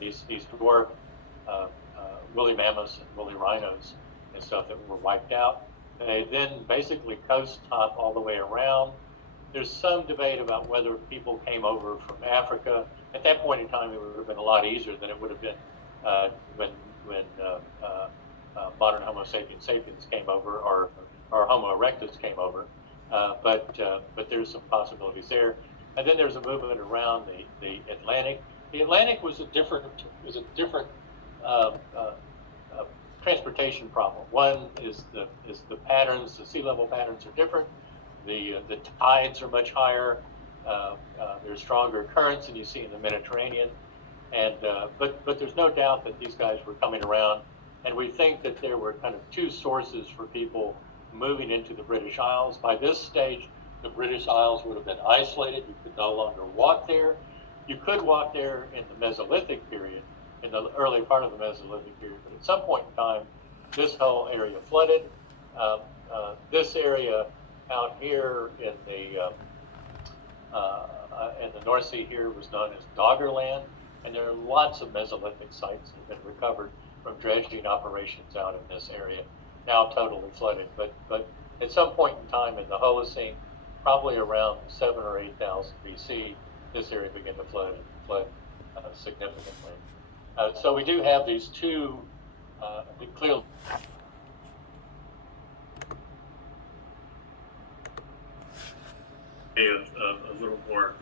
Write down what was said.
these dwarf woolly mammoths and woolly rhinos and stuff that were wiped out. They then basically coast top all the way around. There's some debate about whether people came over from Africa. At that point in time, it would have been a lot easier than it would have been when modern Homo sapiens sapiens came over, or Homo erectus came over. But there's some possibilities there. And then there's a movement around the Atlantic. The Atlantic was a different uh, uh, transportation problem. One is the patterns. The sea level patterns are different. The tides are much higher. There's stronger currents than you see in the Mediterranean. And but there's no doubt that these guys were coming around, and we think that there were kind of two sources for people moving into the British Isles. By this stage, the British Isles would have been isolated. You could no longer walk there. You could walk there in the Mesolithic period, in the early part of the Mesolithic period, but at some point in time, this whole area flooded. This area out here in the North Sea here was known as Doggerland, and there are lots of Mesolithic sites that have been recovered from dredging operations out in this area, now totally flooded. But at some point in time in the Holocene, probably around 7 or 8,000 BC, this area began to flood significantly. So we do have these two clearly. Of a little more